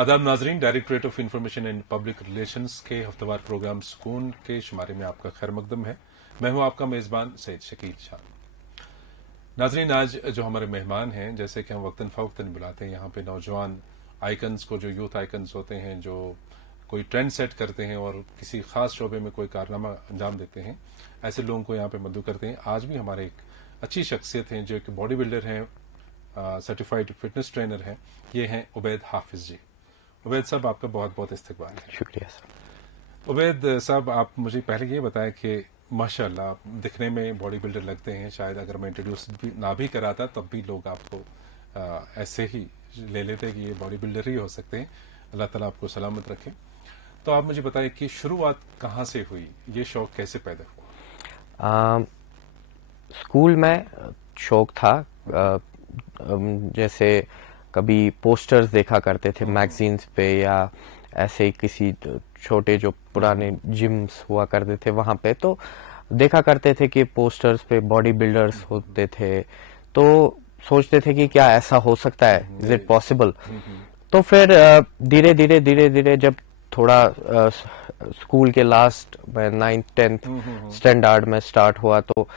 आदाब नाजरीन, directorate of information and public relations के हफ्तेवार प्रोग्राम सुकून के शुमारे में आपका खैर मकदम है। मैं हूं आपका मेजबान सैयद शकील शाह। नाजरीन, आज जो हमारे मेहमान हैं, जैसे कि हम वक्तन फवक्तन बुलाते हैं यहाँ पे नौजवान आइकन्स को, जो यूथ आइकन्स होते हैं, जो कोई ट्रेंड सेट करते हैं और किसी खास शोबे में कोई कारनामा अंजाम देते हैं, ऐसे लोगों को यहाँ पे मदऊ करते हैं। आज भी हमारे एक अच्छी शख्सियत हैं जो एक बॉडी बिल्डर हैं, सर्टिफाइड फिटनेस ट्रेनर हैं। ये हैं उबैद हाफिज जी। उबैद साहब, आपका बहुत बहुत इस्तकबाल है। शुक्रिया सर। उबैद साहब, आप मुझे पहले ये बताएं कि माशाल्लाह आप दिखने में बॉडी बिल्डर लगते हैं। शायद अगर मैं इंट्रोड्यूस भी ना भी कराता तब भी लोग आपको ऐसे ही ले लेते कि ये बॉडी बिल्डर ही हो सकते हैं। अल्लाह ताला आपको सलामत रखे। तो आप मुझे बताएं कि शुरुआत कहाँ से हुई, ये शौक कैसे पैदा हुआ? स्कूल में शौक था। जैसे कभी पोस्टर्स देखा करते थे मैगजीन्स पे, या ऐसे किसी छोटे जो पुराने जिम्स हुआ करते थे वहां पे, तो देखा करते थे कि पोस्टर्स पे बॉडी बिल्डर्स होते थे। तो सोचते थे कि क्या ऐसा हो सकता है, इज इट पॉसिबल। तो फिर धीरे धीरे जब थोड़ा स्कूल के लास्ट में 9th 10th स्टैंडर्ड में स्टार्ट हुआ, तो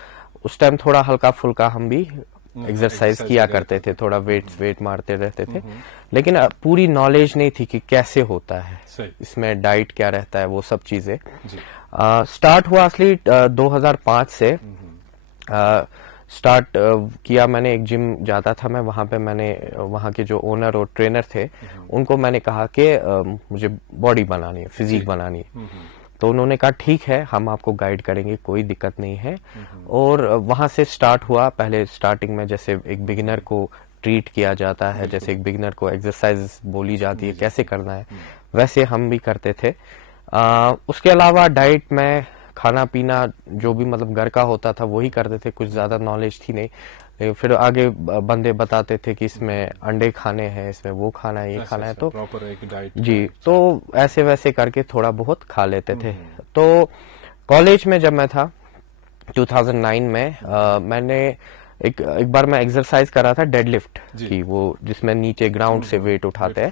उस टाइम थोड़ा हल्का फुल्का हम भी एक्सरसाइज किया करते थे, थोड़ा वेट मारते रहते थे। लेकिन पूरी नॉलेज नहीं थी कि कैसे होता है, इसमें डाइट क्या रहता है, वो सब चीजें। स्टार्ट हुआ असली 2005 से स्टार्ट किया। मैंने एक जिम जाता था मैं, वहां पे मैंने वहां के जो ओनर और ट्रेनर थे उनको मैंने कहा कि मुझे बॉडी बनानी है, फिजिक बनानी है। तो उन्होंने कहा ठीक है, हम आपको गाइड करेंगे, कोई दिक्कत नहीं है। और वहां से स्टार्ट हुआ। पहले स्टार्टिंग में जैसे एक बिगिनर को ट्रीट किया जाता है, जैसे एक बिगिनर को एक्सरसाइज बोली जाती है कैसे करना है, वैसे हम भी करते थे। उसके अलावा डाइट में खाना पीना जो भी मतलब घर का होता था वही करते थे, कुछ ज्यादा नॉलेज थी नहीं। फिर आगे बंदे बताते थे कि इसमें अंडे खाने हैं, इसमें वो खाना है, ये खाना है, तो प्रॉपर एक डाइट जी, तो ऐसे वैसे करके थोड़ा बहुत खा लेते थे। तो कॉलेज में जब मैं था 2009 में मैंने एक बार मैं एक्सरसाइज कर रहा था डेडलिफ्ट की, वो जिसमें नीचे ग्राउंड से वेट उठाते हैं।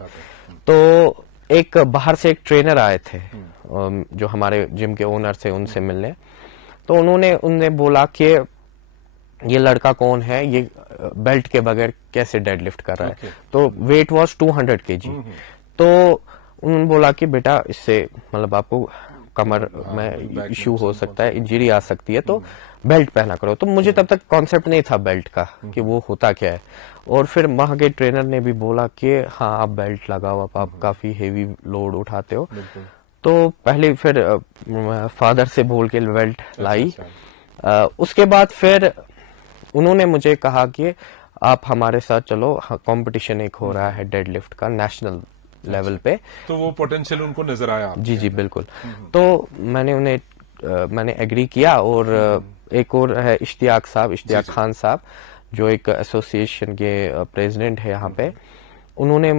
तो एक बाहर से एक ट्रेनर आए थे जो हमारे जिम के ओनर थे, उनसे मिलने। तो उन्होंने बोला कि ये लड़का कौन है, ये बेल्ट के बगैर कैसे डेडलिफ्ट कर रहा है। तो वेट वाज 200 kg। तो उन्होंने बोला कि बेटा इससे मतलब आपको कमर में इश्यू हो सकता है, इंजरी आ सकती है, तो बेल्ट पहना करो। तो मुझे तब तक कॉन्सेप्ट नहीं था बेल्ट का कि वो होता क्या है। और फिर वहां के ट्रेनर ने भी बोला कि हाँ आप बेल्ट लगाओ, आप काफी हेवी लोड उठाते हो। तो पहले फिर फादर से बोल के बेल्ट लाई। उसके बाद फिर उन्होंने मुझे कहा कि आप हमारे साथ चलो, कंपटीशन एक हो रहा है डेडलिफ्ट का नेशनल लेवल पे। तो वो पोटेंशियल उनको नजर आया? जी बिल्कुल। तो मैंने एग्री किया। और एक और है इश्तियाक खान साहब, जो एक एसोसिएशन के प्रेसिडेंट है यहाँ पे, उन्होंने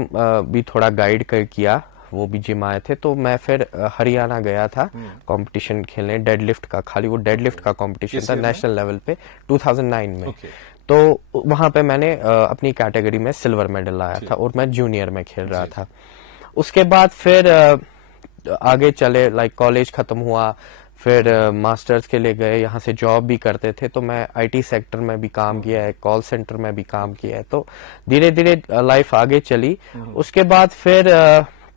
भी थोड़ा गाइड किया, वो भी जिम आए थे। तो मैं फिर हरियाणा गया था कंपटीशन खेलने डेडलिफ्ट का, खाली वो डेडलिफ्ट का कंपटीशन था नेशनल लेवल पे 2009 में। तो वहां पे मैंने अपनी कैटेगरी में सिल्वर मेडल लाया था और मैं जूनियर में खेल रहा था। उसके बाद फिर आगे चले, लाइक कॉलेज खत्म हुआ, फिर मास्टर्स के लिए गए, यहाँ से जॉब भी करते थे। तो मैं आईटी सेक्टर में भी काम किया है, कॉल सेंटर में भी काम किया है। तो धीरे धीरे लाइफ आगे चली। उसके बाद फिर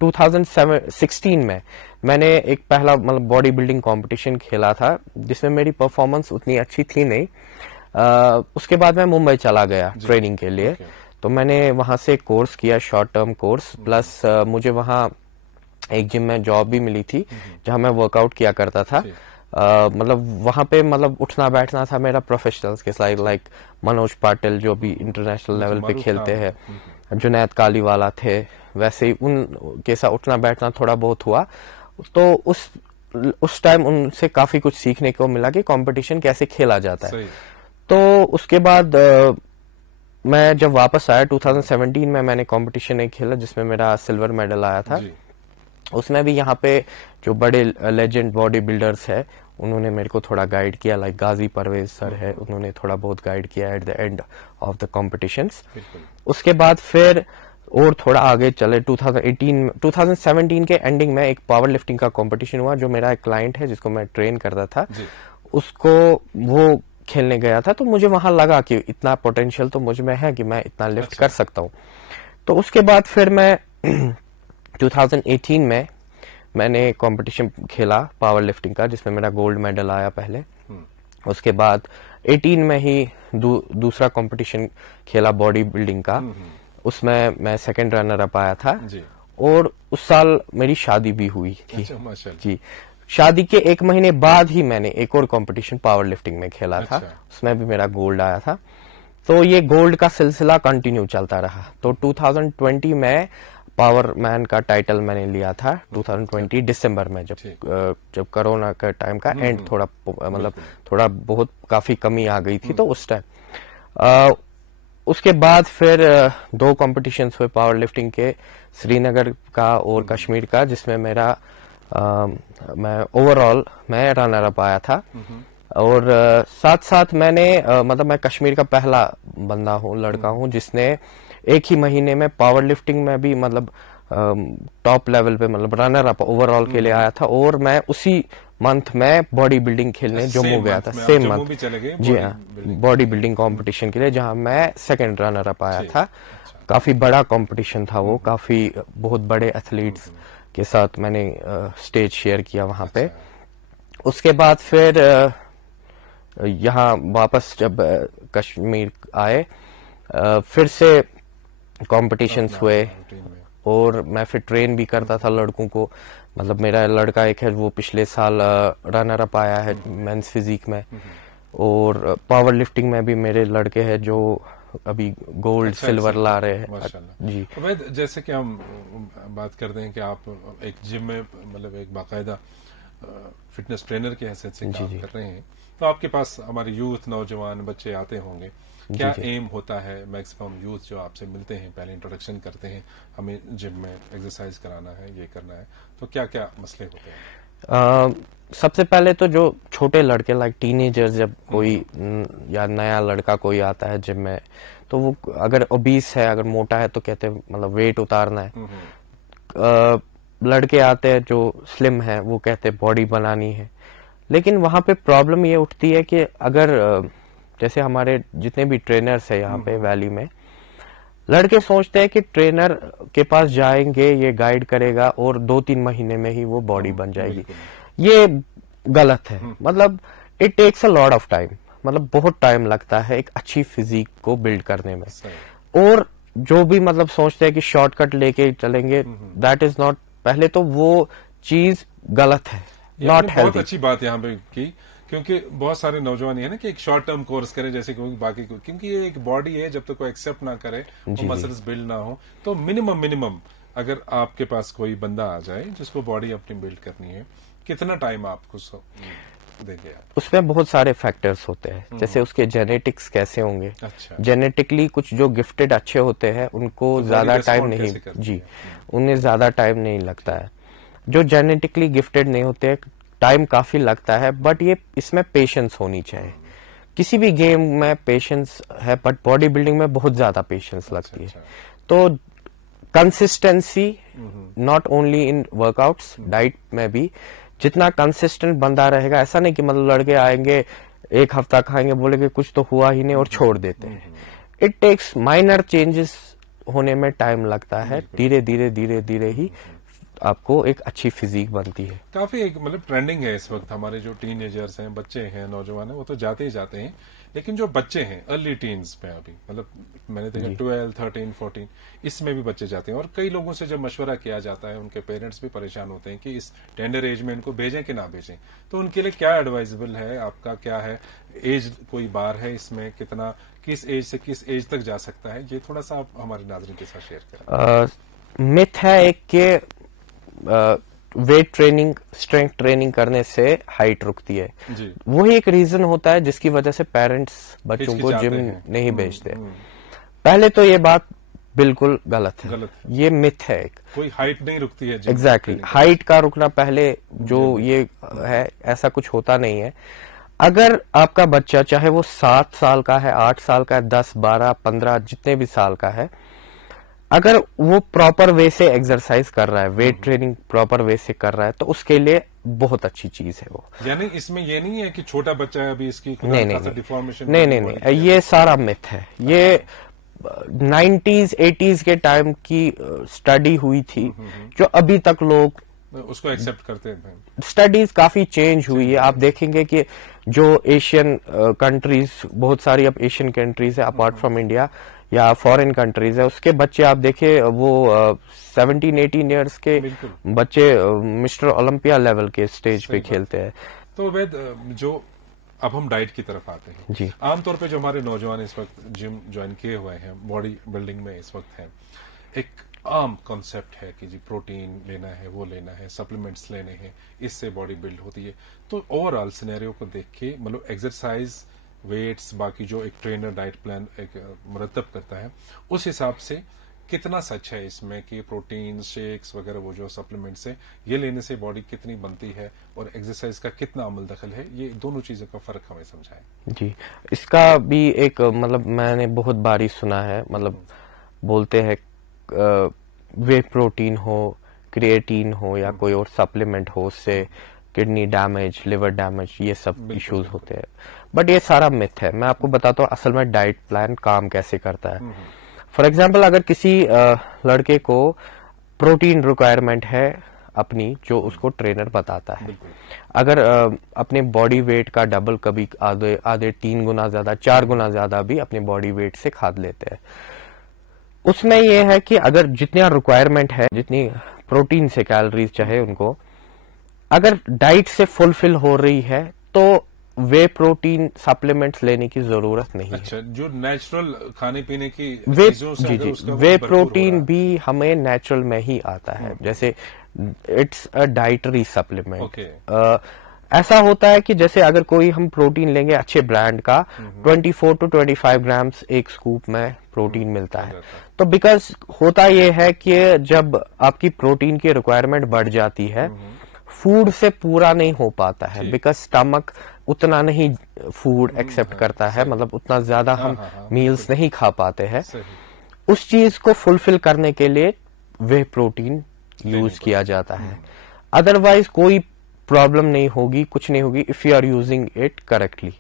2016 में मैंने एक पहला मतलब बॉडी बिल्डिंग कॉम्पिटिशन खेला था, जिसमें मेरी परफॉर्मेंस उतनी अच्छी थी नहीं। उसके बाद मैं मुंबई चला गया ट्रेनिंग के लिए। तो मैंने वहां से कोर्स किया, शॉर्ट टर्म कोर्स, प्लस मुझे वहां एक जिम में जॉब भी मिली थी जहां मैं वर्कआउट किया करता था। मतलब वहां पे मतलब उठना बैठना था मेरा प्रोफेशनल्स के साथ, लाइक मनोज पाटिल जो भी इंटरनेशनल लेवल पे खेलते हैं, जुनैद कालीवाला थे, वैसे ही उनके साथ उठना बैठना थोड़ा बहुत हुआ। तो उस टाइम उनसे काफी कुछ सीखने को मिला कि कंपटीशन कैसे खेला जाता है। तो उसके बाद मैं जब वापस आया 2017 में, मैंने कंपटीशन एक खेला जिसमें मेरा सिल्वर मेडल आया था। उसमें भी यहाँ पे जो बड़े लेजेंड बॉडी बिल्डर्स है उन्होंने मेरे को थोड़ा गाइड किया, लाइक गाजी परवेज सर है, उन्होंने थोड़ा बहुत गाइड किया at the end of the competitions. उसके बाद फिर और थोड़ा आगे चले 2017 के एंडिंग में एक पावर लिफ्टिंग का कंपटीशन हुआ, जो मेरा एक क्लाइंट है जिसको मैं ट्रेन करता था, उसको वो खेलने गया था। तो मुझे वहां लगा कि इतना पोटेंशियल तो मुझ में है कि मैं इतना लिफ्ट कर सकता हूँ। तो उसके बाद फिर मैं 2018 में मैंने कंपटीशन खेला पावर लिफ्टिंग का, जिसमें मेरा गोल्ड मेडल आया पहले। उसके बाद 18 में ही दूसरा कंपटीशन खेला बॉडी बिल्डिंग का, उसमें मैं सेकंड रनर अप आया था। और उस साल मेरी शादी भी हुई थी। जी, शादी के 1 महीने बाद ही मैंने एक और कंपटीशन पावर लिफ्टिंग में खेला था, उसमें भी मेरा गोल्ड आया था। तो ये गोल्ड का सिलसिला कंटिन्यू चलता रहा। तो 2020 में पावर मैन का टाइटल मैंने लिया था, 2020 दिसंबर में, जब कोरोना का टाइम का एंड थोड़ा मतलब थोड़ा बहुत काफी कमी आ गई थी। तो उस टाइम उसके बाद फिर 2 कॉम्पिटिशन्स हुए पावर लिफ्टिंग के, श्रीनगर का और कश्मीर का, जिसमें मेरा मैं ओवरऑल मैं रनर अप आया था। और साथ साथ मैंने मतलब मैं कश्मीर का पहला बंदा हूँ, लड़का हूँ, जिसने एक ही महीने में पावर लिफ्टिंग में भी मतलब टॉप लेवल पे मतलब रनर अप ओवरऑल के लिए आया था। और मैं उसी मंथ में बॉडी बिल्डिंग खेलने जम्मू गया था, सेम मंथ। जी हाँ, बॉडी बिल्डिंग कंपटीशन के लिए, जहां मैं सेकंड रनर अप आया था। काफी बड़ा कंपटीशन था वो, काफी बहुत बड़े एथलीट्स के साथ मैंने स्टेज शेयर किया वहां पे। उसके बाद फिर यहाँ वापस जब कश्मीर आए, फिर से कॉम्पिटिशन्स हुए और मैं फिर ट्रेन भी करता था लड़कों को। मतलब मेरा लड़का एक है, वो पिछले साल रनर अप आया है मेंस फिजिक में। और पावर लिफ्टिंग में भी मेरे लड़के हैं जो अभी गोल्ड सिल्वर ला रहे हैं। जी, जैसे कि हम बात करते हैं कि आप एक जिम में मतलब एक बाकायदा फिटनेस ट्रेनर की हैसियत से काम कर रहे हैं, तो आपके पास हमारे यूथ नौजवान बच्चे आते होंगे, क्या एम होता है? मैक्सिमम यूथ जो आपसे मिलते हैं, पहले इंट्रोडक्शन करते हैं, हमें जिम में एक्सरसाइज कराना है, ये करना है, तो क्या क्या मसले होते हैं? सबसे पहले तो जो छोटे लड़के लाइक टीनेजर्स, जब कोई या नया लड़का कोई आता है जिम में, तो वो अगर ओबीस है, अगर मोटा है, तो कहते हैं मतलब वेट उतारना है। लड़के आते हैं जो स्लिम है, वो कहते हैं बॉडी बनानी है। लेकिन वहां पे प्रॉब्लम ये उठती है कि अगर जैसे हमारे जितने भी ट्रेनर्स है यहाँ पे वैली में, लड़के सोचते हैं कि ट्रेनर के पास जाएंगे, ये गाइड करेगा और 2-3 महीने में ही वो बॉडी बन जाएगी। ये गलत है। मतलब it takes a lot of time, मतलब बहुत टाइम लगता है एक अच्छी फिजिक को बिल्ड करने में। और जो भी मतलब सोचते हैं कि शॉर्टकट लेके चलेंगे, दैट इज नॉट, पहले तो वो चीज गलत है, नॉट हेल्दी। बहुत अच्छी बात यहाँ पे की, क्योंकि बहुत सारे नौजवान है ना कि एक शॉर्ट टर्म कोर्स करें, जैसे बाकी को, क्योंकि ये एक बॉडी है, जब तक कोई एक्सेप्ट ना करे, मसल्स बिल्ड ना हो, तो मिनिमम अगर आपके पास कोई बंदा आ जाए जिसको बॉडी अपनी बिल्ड करनी है, कितना टाइम आपको देंगे आप? उसमें बहुत सारे फैक्टर्स होते हैं, जैसे उसके जेनेटिक्स कैसे होंगे। जेनेटिकली कुछ जो गिफ्टेड अच्छे होते हैं उनको ज्यादा टाइम नहीं, जी, उन्हें ज्यादा टाइम नहीं लगता है। जो जेनेटिकली गिफ्टेड नहीं होते, टाइम काफी लगता है, बट ये इसमें पेशेंस होनी चाहिए। किसी भी गेम में पेशेंस है, बट बॉडी बिल्डिंग में बहुत ज्यादा पेशेंस लगती है। तो consistency, not only in workouts, diet में भी जितना कंसिस्टेंट बंदा रहेगा, ऐसा नहीं कि मतलब लड़के आएंगे 1 हफ्ता खाएंगे, बोलेंगे कुछ तो हुआ ही नहीं और छोड़ देते हैं। इट टेक्स माइनर चेंजेस होने में टाइम लगता है, धीरे धीरे ही आपको एक अच्छी फिजिक बनती है। काफी एक मतलब ट्रेंडिंग है इस वक्त, हमारे जो टीनेजर्स हैं, बच्चे हैं, नौजवान हैं, वो तो जाते ही जाते हैं, लेकिन जो बच्चे हैं अर्ली टीन्स में, अभी मतलब मैंने देखा 12, 13, 14, इसमें भी बच्चे जाते हैं। और कई लोगों से जब मशवरा किया जाता है, उनके पेरेंट्स भी परेशान होते हैं कि इस टेंडर एज में इनको भेजें कि ना भेजें, तो उनके लिए क्या एडवाइजेबल है? आपका क्या है? एज कोई बार है इसमें? कितना, किस एज से किस एज तक जा सकता है? ये थोड़ा सा आप हमारे नाज़रीन के साथ शेयर करें। मिथ है एक के वेट ट्रेनिंग, स्ट्रेंथ ट्रेनिंग करने से हाइट रुकती है। वही एक रीजन होता है जिसकी वजह से पेरेंट्स बच्चों को जिम नहीं भेजते। पहले तो ये बात बिल्कुल गलत है, ये मिथ है एक। कोई हाइट नहीं रुकती है। एग्जैक्टली, हाइट का रुकना पहले जो ये है, ऐसा कुछ होता नहीं है। अगर आपका बच्चा चाहे वो 7 साल का है, 8 साल का है, 10, 12, 15 जितने भी साल का है, अगर वो प्रॉपर वे से एक्सरसाइज कर रहा है, वेट ट्रेनिंग प्रॉपर वे से कर रहा है, तो उसके लिए बहुत अच्छी चीज है वो। यानी इसमें ये नहीं है कि छोटा बच्चा है अभी इसकी नहीं डिफॉर्मेशन नहीं, ये सारा मिथ है। ये 90s 80s के टाइम की स्टडी हुई थी जो अभी तक लोग उसको एक्सेप्ट करते हैं। स्टडीज काफी चेंज हुई है। आप देखेंगे कि जो एशियन कंट्रीज, बहुत सारी अब एशियन कंट्रीज है अपार्ट फ्रॉम इंडिया या फॉरेन कंट्रीज है, उसके बच्चे आप देखिए वो 17-18 ईयर्स के बच्चे मिस्टर ओलंपिया लेवल के स्टेज पे खेलते हैं। तो वैद जो अब हम डाइट की तरफ आते हैं जी। आमतौर पे जो हमारे नौजवान इस वक्त जिम ज्वाइन किए हुए हैं, बॉडी बिल्डिंग में इस वक्त हैं, एक आम कॉन्सेप्ट है कि जी प्रोटीन लेना है, वो लेना है, सप्लीमेंट्स लेने हैं, इससे बॉडी बिल्ड होती है। तो ओवरऑल सिनेरियो को देख के मतलब एक्सरसाइज, वेट्स, बाकी जो एक ट्रेनर डाइट प्लान एक मुरतब करता है, उस हिसाब से कितना सच है इसमें कि प्रोटीन शेक्स वगैरह वो जो सप्लीमेंट्स है ये लेने से बॉडी कितनी बनती है और एक्सरसाइज का कितना अमल दखल है, ये दोनों चीजों का फर्क हमें समझाएं। जी, इसका भी एक मतलब मैंने बहुत बारी सुना है, मतलब बोलते हैं वे प्रोटीन हो, क्रिएटिन हो या कोई और सप्लीमेंट हो, उससे किडनी डैमेज, लिवर डैमेज, ये सब इश्यूज होते हैं। बट ये सारा मिथ है। मैं आपको बताता हूँ असल में डाइट प्लान काम कैसे करता है। फॉर एग्जाम्पल अगर किसी लड़के को प्रोटीन रिक्वायरमेंट है अपनी, जो उसको ट्रेनर बताता है, अगर अपने बॉडी वेट का डबल, कभी आधे 3 गुना ज्यादा, 4 गुना ज्यादा भी अपने बॉडी वेट से खाद लेते हैं, उसमें यह है कि अगर जितना रिक्वायरमेंट है, जितनी प्रोटीन से कैलोरीज चाहे उनको, अगर डाइट से फुलफिल हो रही है तो वे प्रोटीन सप्लीमेंट्स लेने की जरूरत नहीं है। अच्छा, जो नेचुरल खाने पीने की वे चीजों से जी अगर जी उसका वे भरपूर प्रोटीन हो रहा भी हमें नेचुरल में ही आता है। जैसे it's a dietary supplement. Okay. ऐसा होता है कि जैसे अगर कोई हम प्रोटीन लेंगे अच्छे ब्रांड का, 24 to 25 ग्राम्स एक स्कूप में प्रोटीन मिलता है। तो बिकॉज होता यह है कि जब आपकी प्रोटीन की रिक्वायरमेंट बढ़ जाती है, फूड से पूरा नहीं हो पाता है, बिकॉज स्टमक उतना नहीं फूड एक्सेप्ट करता है, मतलब उतना ज्यादा हम मील्स नहीं खा पाते हैं। उस चीज को फुलफिल करने के लिए वे प्रोटीन यूज किया जाता है। अदरवाइज कोई प्रॉब्लम नहीं होगी, कुछ नहीं होगी if you are using it correctly.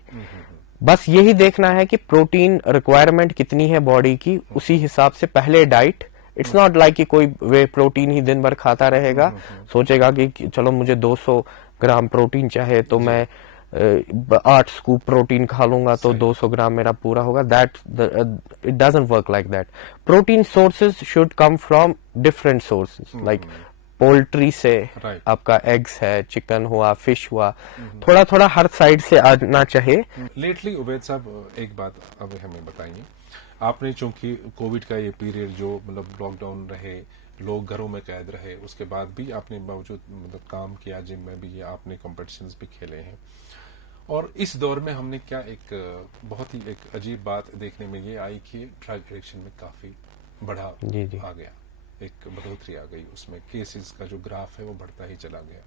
बस यही देखना है कि प्रोटीन रिक्वायरमेंट कितनी है बॉडी की, उसी हिसाब से पहले डाइट। इट्स नॉट लाइक कि कोई वे प्रोटीन ही दिन भर खाता रहेगा, सोचेगा कि चलो मुझे 200 ग्राम प्रोटीन चाहे तो मैं 8 स्कूप प्रोटीन खा लूंगा तो 200 ग्राम मेरा पूरा होगा। That it doesn't work like that. Protein sources should come from different sources, like poultry से आपका एग्स है, चिकन हुआ, फिश हुआ, थोड़ा थोड़ा हर साइड से आना चाहिए। लेटली उबैद साहब एक बात अब हमें बताइए, आपने चूंकि कोविड का ये पीरियड जो मतलब लॉकडाउन रहे, लोग घरों में कैद रहे, उसके बाद भी आपने बावजूद मतलब काम किया, जिम में भी आपने कॉम्पिटिशन्स भी खेले हैं। और इस दौर में हमने क्या एक बहुत ही एक अजीब बात देखने में ये आई कि ड्रग एडिक्शन में काफी बढ़ा आ गया, एक बढ़ोतरी आ गई, उसमें केसेस का जो ग्राफ है वो बढ़ता ही चला गया।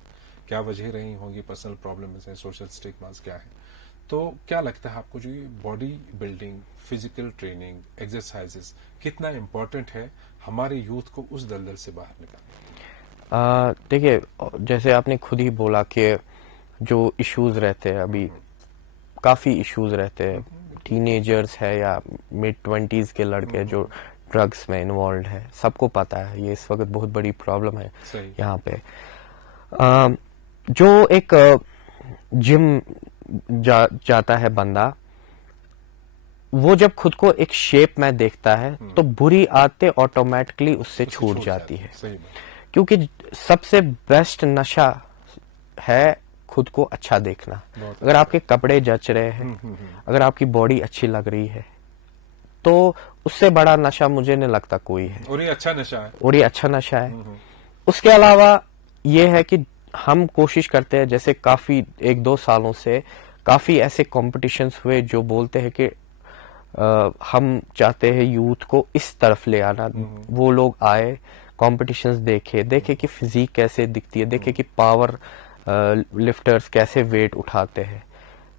क्या वजह रही होंगी, पर्सनल प्रॉब्लम्स हैं, सोशल स्टिग्मास क्या है? तो क्या लगता है आपको जो ये body building, physical training, exercises कितना इम्पोर्टेंट है हमारे यूथ को उस दलदल से बाहर निकालने? देखिए, जैसे आपने खुद ही बोला कि जो इश्यूज रहते हैं अभी, काफी इश्यूज रहते हैं, टीनेजर्स है या मिड 20s के लड़के जो ड्रग्स में इन्वॉल्व है, सबको पता है ये इस वक्त बहुत बड़ी प्रॉब्लम है यहाँ पे। जो एक जिम जाता है बंदा, वो जब खुद को एक शेप में देखता है तो बुरी आदतें ऑटोमेटिकली उससे छूट जाती है, क्योंकि सबसे बेस्ट नशा है खुद को अच्छा देखना। अगर आपके कपड़े जच रहे हैं, अगर आपकी बॉडी अच्छी लग रही है, तो उससे बड़ा नशा मुझे नहीं लगता कोई है। और ये अच्छा नशा है, और ये अच्छा नशा है। उसके अलावा ये है कि हम कोशिश करते हैं, जैसे काफी 1-2 सालों से काफी ऐसे कॉम्पिटिशन्स हुए जो बोलते हैं कि हम चाहते हैं यूथ को इस तरफ ले आना। वो लोग आए, कॉम्पिटिशन्स देखे कि फिजिक कैसे दिखती है, देखे कि पावर लिफ्टर्स कैसे वेट उठाते हैं।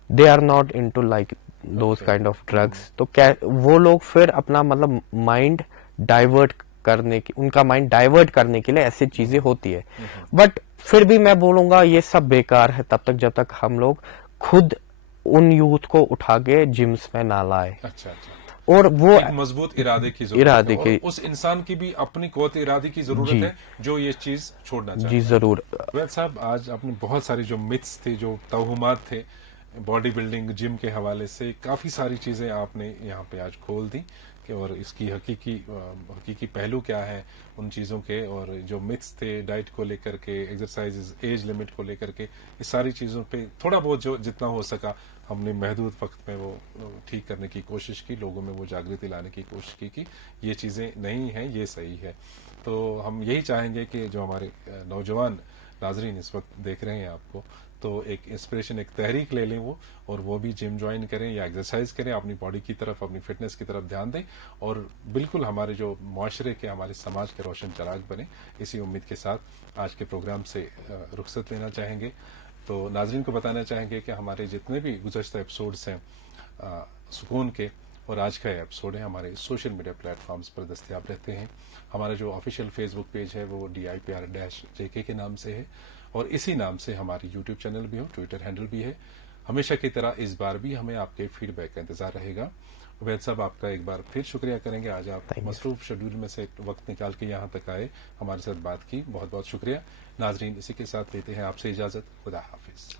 They are not into like those kind of drugs. तो क्या वो लोग फिर अपना मतलब माइंड डाइवर्ट करने की, उनका माइंड डाइवर्ट करने के लिए ऐसी चीजें होती है। बट फिर भी मैं बोलूंगा ये सब बेकार है तब तक जब तक हम लोग खुद उन यूथ को उठा के जिम्स में ना लाए। अच्छा अच्छा। और वो एक मजबूत इरादे की जरूरत है और उस इंसान की भी अपनी क़ुव्वत इरादे की जरूरत है जो ये चीज छोड़ना चाहता है। जी जरूर। वैद साहब, आज आपने बहुत सारी जो मिथ्स थे, जो तवहुमात थे बॉडी बिल्डिंग जिम के हवाले से, काफी सारी चीजें आपने यहाँ पे आज खोल दी कि और इसकी हकीकी पहलू क्या है उन चीजों के, और जो मिथ्स थे डाइट को लेकर के, एक्सरसाइज, एज लिमिट को लेकर के, इस सारी चीजों पे थोड़ा बहुत जो जितना हो सका हमने महदूद वक्त में वो ठीक करने की कोशिश की, लोगों में वो जागृति लाने की कोशिश की कि ये चीजें नहीं हैं, ये सही है। तो हम यही चाहेंगे कि जो हमारे नौजवान नाजरीन इस वक्त देख रहे हैं आपको, तो एक इंस्पिरेशन, एक तहरीक ले लें वो, और वो भी जिम ज्वाइन करें या एक्सरसाइज करें, अपनी बॉडी की तरफ, अपनी फिटनेस की तरफ ध्यान दें और बिल्कुल हमारे जो मुआशरे के, हमारे समाज के रोशन चिराग बने। इसी उम्मीद के साथ आज के प्रोग्राम से रुखसत लेना चाहेंगे। तो नाजरीन को बताना चाहेंगे कि हमारे जितने भी गुज़श्ता एपिसोड्स हैं सुकून के और आज का एपिसोड है, हमारे सोशल मीडिया प्लेटफॉर्म्स पर दस्तयाब रहते हैं। हमारा जो ऑफिशियल फेसबुक पेज है वो DIPR-JK के नाम से है और इसी नाम से हमारी यूट्यूब चैनल भी हो, ट्विटर हैंडल भी है। हमेशा की तरह इस बार भी हमें आपके फीडबैक का इंतजार रहेगा। उबैद साहब, आपका एक बार फिर शुक्रिया करेंगे, आज आप मसरूफ शेड्यूल में से वक्त निकाल के यहाँ तक आए, हमारे साथ बात की, बहुत बहुत शुक्रिया। नाजरीन, इसी के साथ लेते हैं आपसे इजाजत। खुदा हाफिज।